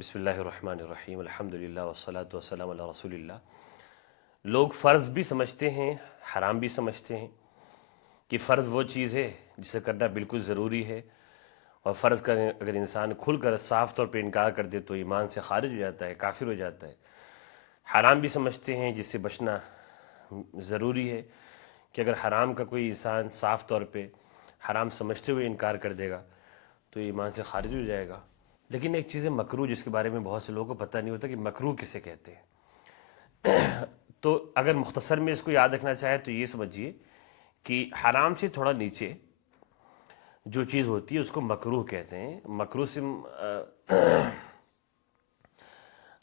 بسم اللہ الرحمن الرحیم الحمدللہ والصلاة والسلام علی رسول اللہ۔ لوگ فرض بھی سمجھتے ہیں، حرام بھی سمجھتے ہیں کہ فرض وہ چیز ہے جسے کرنا بالکل ضروری ہے، اور فرض کا اگر انسان کھل کر صاف طور پہ انکار کر دے تو ایمان سے خارج ہو جاتا ہے، کافر ہو جاتا ہے۔ حرام بھی سمجھتے ہیں جس سے بچنا ضروری ہے کہ اگر حرام کا کوئی انسان صاف طور پہ حرام سمجھتے ہوئے انکار کر دے گا تو ایمان سے خارج ہو جائے گا۔ لیکن ایک چیز ہے مکروہ، جس کے بارے میں بہت سے لوگوں کو پتہ نہیں ہوتا کہ مکروہ کسے کہتے ہیں۔ تو اگر مختصر میں اس کو یاد رکھنا چاہے تو یہ سمجھیے کہ حرام سے تھوڑا نیچے جو چیز ہوتی ہے اس کو مکروہ کہتے ہیں۔ مکروہ سے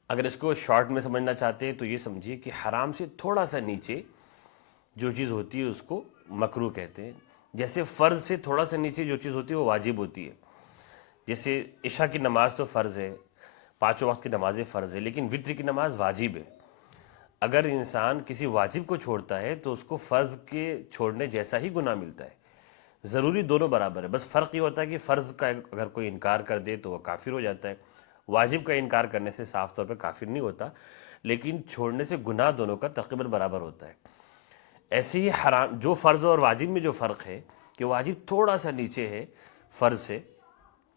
اگر اس کو شارٹ میں سمجھنا چاہتے ہیں تو یہ سمجھیے کہ حرام سے تھوڑا سا نیچے جو چیز ہوتی ہے اس کو مکروہ کہتے ہیں۔ جیسے فرض سے تھوڑا سا نیچے جو چیز ہوتی ہے وہ واجب ہوتی ہے۔ جیسے عشاء کی نماز تو فرض ہے، پانچوں وقت کی نمازیں فرض ہے، لیکن وتر کی نماز واجب ہے۔ اگر انسان کسی واجب کو چھوڑتا ہے تو اس کو فرض کے چھوڑنے جیسا ہی گناہ ملتا ہے۔ ضروری دونوں برابر ہے، بس فرق یہ ہوتا ہے کہ فرض کا اگر کوئی انکار کر دے تو وہ کافر ہو جاتا ہے، واجب کا انکار کرنے سے صاف طور پہ کافر نہیں ہوتا، لیکن چھوڑنے سے گناہ دونوں کا تقریباً برابر ہوتا ہے۔ ایسے ہی حرام، جو فرض اور واجب میں جو فرق ہے کہ واجب تھوڑا سا نیچے ہے فرض سے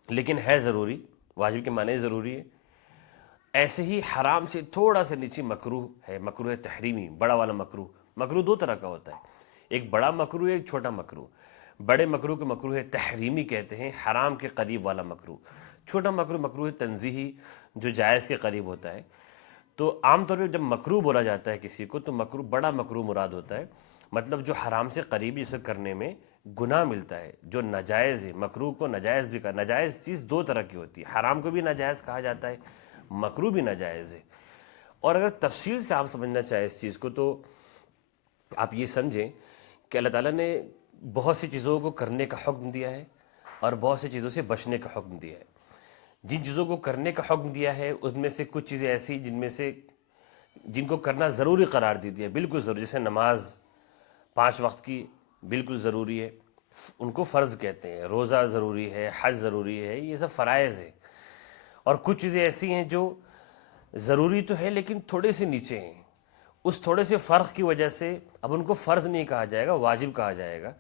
لیکن ہے ضروری، واجب کے معنی ضروری ہے، ایسے ہی حرام سے تھوڑا سا نیچے مکروہ ہے، مکروہ تحریمی، بڑا والا مکروہ۔ مکروہ دو طرح کا ہوتا ہے، ایک بڑا مکروہ ہے، ایک چھوٹا مکروہ۔ بڑے مکروہ کے مکروہ تحریمی کہتے ہیں، حرام کے قریب والا مکروہ۔ چھوٹا مکروہ مکروہ تنزیہی، جو جائز کے قریب ہوتا ہے۔ تو عام طور پہ جب مکروہ بولا جاتا ہے کسی کو تو مکروہ، بڑا مکروہ مراد ہوتا ہے، مطلب جو حرام سے قریب اسے کرنے میں گناہ ملتا ہے، جو ناجائز ہے۔ مکروہ کو ناجائز بھی کہا، ناجائز چیز دو طرح کی ہوتی ہے، حرام کو بھی ناجائز کہا جاتا ہے، مکروہ بھی ناجائز ہے۔ اور اگر تفصیل سے آپ سمجھنا چاہیں اس چیز کو تو آپ یہ سمجھیں کہ اللہ تعالیٰ نے بہت سی چیزوں کو کرنے کا حکم دیا ہے اور بہت سی چیزوں سے بچنے کا حکم دیا ہے۔ جن چیزوں کو کرنے کا حکم دیا ہے ان میں سے کچھ چیزیں ایسی جن کو کرنا ضروری قرار دے دیا، بالکل ضروری، جیسے نماز 5 وقت کی بالکل ضروری ہے، ان کو فرض کہتے ہیں۔ روزہ ضروری ہے، حج ضروری ہے، یہ سب فرائض ہے۔ اور کچھ چیزیں ایسی ہیں جو ضروری تو ہے لیکن تھوڑے سے نیچے ہیں، اس تھوڑے سے فرق کی وجہ سے اب ان کو فرض نہیں کہا جائے گا، واجب کہا جائے گا۔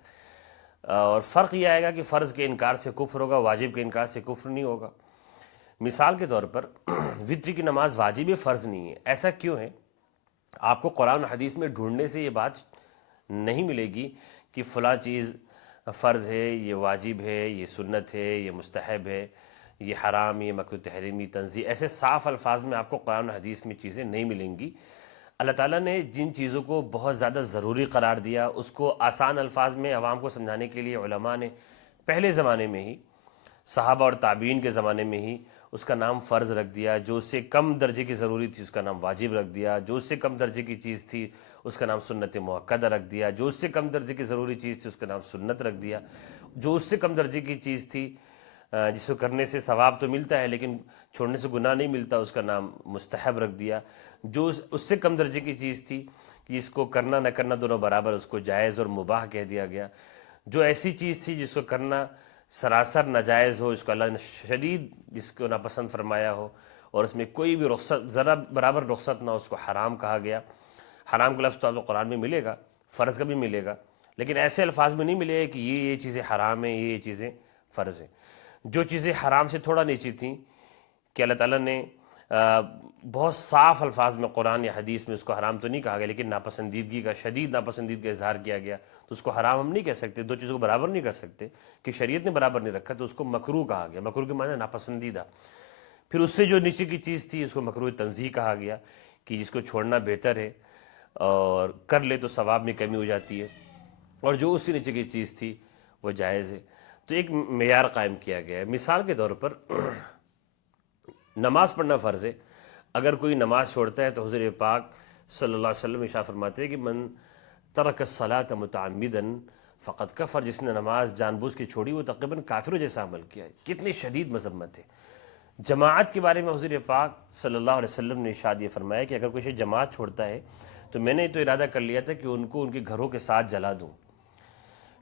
اور فرق یہ آئے گا کہ فرض کے انکار سے کفر ہوگا، واجب کے انکار سے کفر نہیں ہوگا۔ مثال کے طور پر وتر کی نماز واجب ہے، فرض نہیں ہے۔ ایسا کیوں ہے؟ آپ کو قرآن و حدیث میں ڈھونڈنے سے یہ بات نہیں ملے گی کہ فلاں چیز فرض ہے، یہ واجب ہے، یہ سنت ہے، یہ مستحب ہے، یہ حرام، یہ مکروہ تحریمی تنزیہ، ایسے صاف الفاظ میں آپ کو قرآن و حدیث میں چیزیں نہیں ملیں گی۔ اللہ تعالیٰ نے جن چیزوں کو بہت زیادہ ضروری قرار دیا اس کو آسان الفاظ میں عوام کو سمجھانے کے لیے علماء نے پہلے زمانے میں ہی، صحابہ اور تابعین کے زمانے میں ہی اس کا نام فرض رکھ دیا۔ جو اس سے کم درجے کی ضروری تھی اس کا نام واجب رکھ دیا، جو اس سے کم درجے کی چیز تھی اس کا نام سنت مؤکدہ رکھ دیا، جو اس سے کم درجے کی ضروری چیز تھی اس کا نام سنت رکھ دیا، جو اس سے کم درجے کی چیز تھی جس کو کرنے سے ثواب تو ملتا ہے لیکن چھوڑنے سے گناہ نہیں ملتا، اس کا نام مستحب رکھ دیا، جو اس سے کم درجے کی چیز تھی کہ اس کو کرنا نہ کرنا دونوں برابر، اس کو جائز اور مباح کہہ دیا گیا، جو ایسی چیز تھی جس کو کرنا سراسر ناجائز ہو، اس کو اللہ نے شدید جس کو ناپسند فرمایا ہو اور اس میں کوئی بھی رخصت، ذرا برابر رخصت نہ، اس کو حرام کہا گیا۔ حرام کا لفظ تو آپ کو قرآن میں ملے گا، فرض کا بھی ملے گا، لیکن ایسے الفاظ میں نہیں ملے گا کہ یہ چیزیں حرام ہیں، یہ چیزیں فرض ہیں۔ جو چیزیں حرام سے تھوڑا نیچی تھیں کہ اللہ تعالیٰ نے بہت صاف الفاظ میں قرآن یا حدیث میں اس کو حرام تو نہیں کہا گیا لیکن ناپسندیدگی کا، شدید ناپسندیدگی کا اظہار کیا گیا، تو اس کو حرام ہم نہیں کہہ سکتے، دو چیزوں کو برابر نہیں کر سکتے کہ شریعت نے برابر نہیں رکھا، تو اس کو مکروہ کہا گیا۔ مکروہ کے معنی ناپسندیدہ۔ پھر اس سے جو نیچے کی چیز تھی اس کو مکروہ تنزیہ کہا گیا کہ جس کو چھوڑنا بہتر ہے اور کر لے تو ثواب میں کمی ہو جاتی ہے، اور جو اس سے نیچے کی چیز تھی وہ جائز ہے۔ تو ایک معیار قائم کیا گیا ہے۔ مثال کے طور پر نماز پڑھنا فرض ہے، اگر کوئی نماز چھوڑتا ہے تو حضور پاک صلی اللہ علیہ وسلم ارشاد فرماتے ہیں کہ من ترک الصلاۃ متعمدا فقد کفر، جس نے نماز جان بوجھ کے چھوڑی وہ تقریباً کافروں جیسا عمل کیا ہے۔ کتنی شدید مذمت ہے۔ جماعت کے بارے میں حضور پاک صلی اللہ علیہ وسلم نے ارشاد یہ فرمایا کہ اگر کوئی شخص جماعت چھوڑتا ہے تو میں نے تو ارادہ کر لیا تھا کہ ان کو ان کے گھروں کے ساتھ جلا دوں،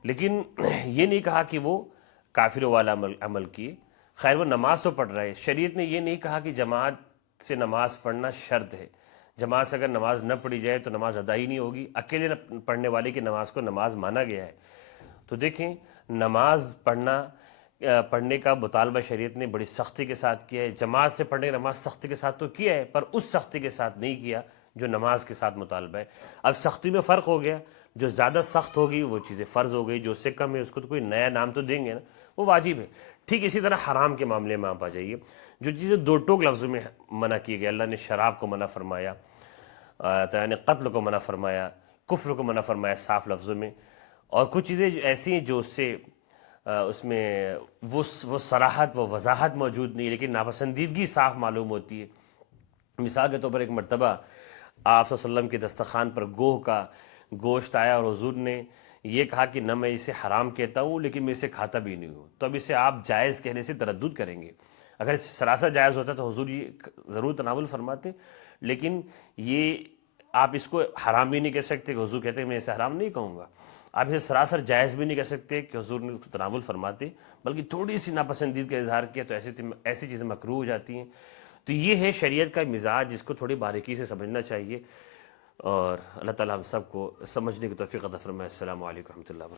لیکن یہ نہیں کہا کہ وہ کافروں والا عمل کیے۔ خیر وہ نماز تو پڑھ رہا ہے، شریعت نے یہ نہیں کہا کہ جماعت سے نماز پڑھنا شرط ہے، جماعت سے اگر نماز نہ پڑھی جائے تو نماز ادا ہی نہیں ہوگی، اکیلے پڑھنے والے کی نماز کو نماز مانا گیا ہے۔ تو دیکھیں نماز پڑھنے کا مطالبہ شریعت نے بڑی سختی کے ساتھ کیا ہے، جماعت سے پڑھنے کی نماز سختی کے ساتھ تو کیا ہے، پر اس سختی کے ساتھ نہیں کیا جو نماز کے ساتھ مطالبہ ہے۔ اب سختی میں فرق ہو گیا، جو زیادہ سخت ہوگی وہ چیزیں فرض ہو گئی، جو اس سے کم ہے اس کو تو کوئی نیا نام تو دیں گے نا، وہ واجب ہے۔ ٹھیک اسی طرح حرام کے معاملے میں آپ آ جائیے، جو چیزیں دو ٹوک لفظوں میں منع کی گئی، اللہ نے شراب کو منع فرمایا، تعالیٰ نے قتل کو منع فرمایا، کفر کو منع فرمایا صاف لفظوں میں، اور کچھ چیزیں ایسی ہیں جو اس میں وہ صراحت وہ وضاحت موجود نہیں ہے لیکن ناپسندیدگی صاف معلوم ہوتی ہے۔ مثال کے طور پر ایک مرتبہ آپ صلی اللہ علیہ وسلم کے دسترخوان پر گوہ کا گوشت آیا اور حضور نے یہ کہا کہ نہ میں اسے حرام کہتا ہوں لیکن میں اسے کھاتا بھی نہیں ہوں، تو اب اسے آپ جائز کہنے سے تردد کریں گے۔ اگر سراسر جائز ہوتا تو حضور یہ ضرور تناول فرماتے، لیکن یہ آپ اس کو حرام بھی نہیں کہہ سکتے کہ حضور کہتے ہیں میں اسے حرام نہیں کہوں گا، آپ اسے سراسر جائز بھی نہیں کہہ سکتے کہ حضور نے اس کو تناول فرماتے، بلکہ تھوڑی سی ناپسندید کا اظہار کیا تو ایسی چیزیں مکروہ ہو جاتی ہیں۔ تو یہ ہے شریعت کا مزاج، جس کو تھوڑی باریکی سے سمجھنا چاہیے، اور اللہ تعالیٰ ہم سب کو سمجھنے کی توفیق عطا فرمائے۔ السلام علیکم ورحمۃ اللہ وبرکاتہ۔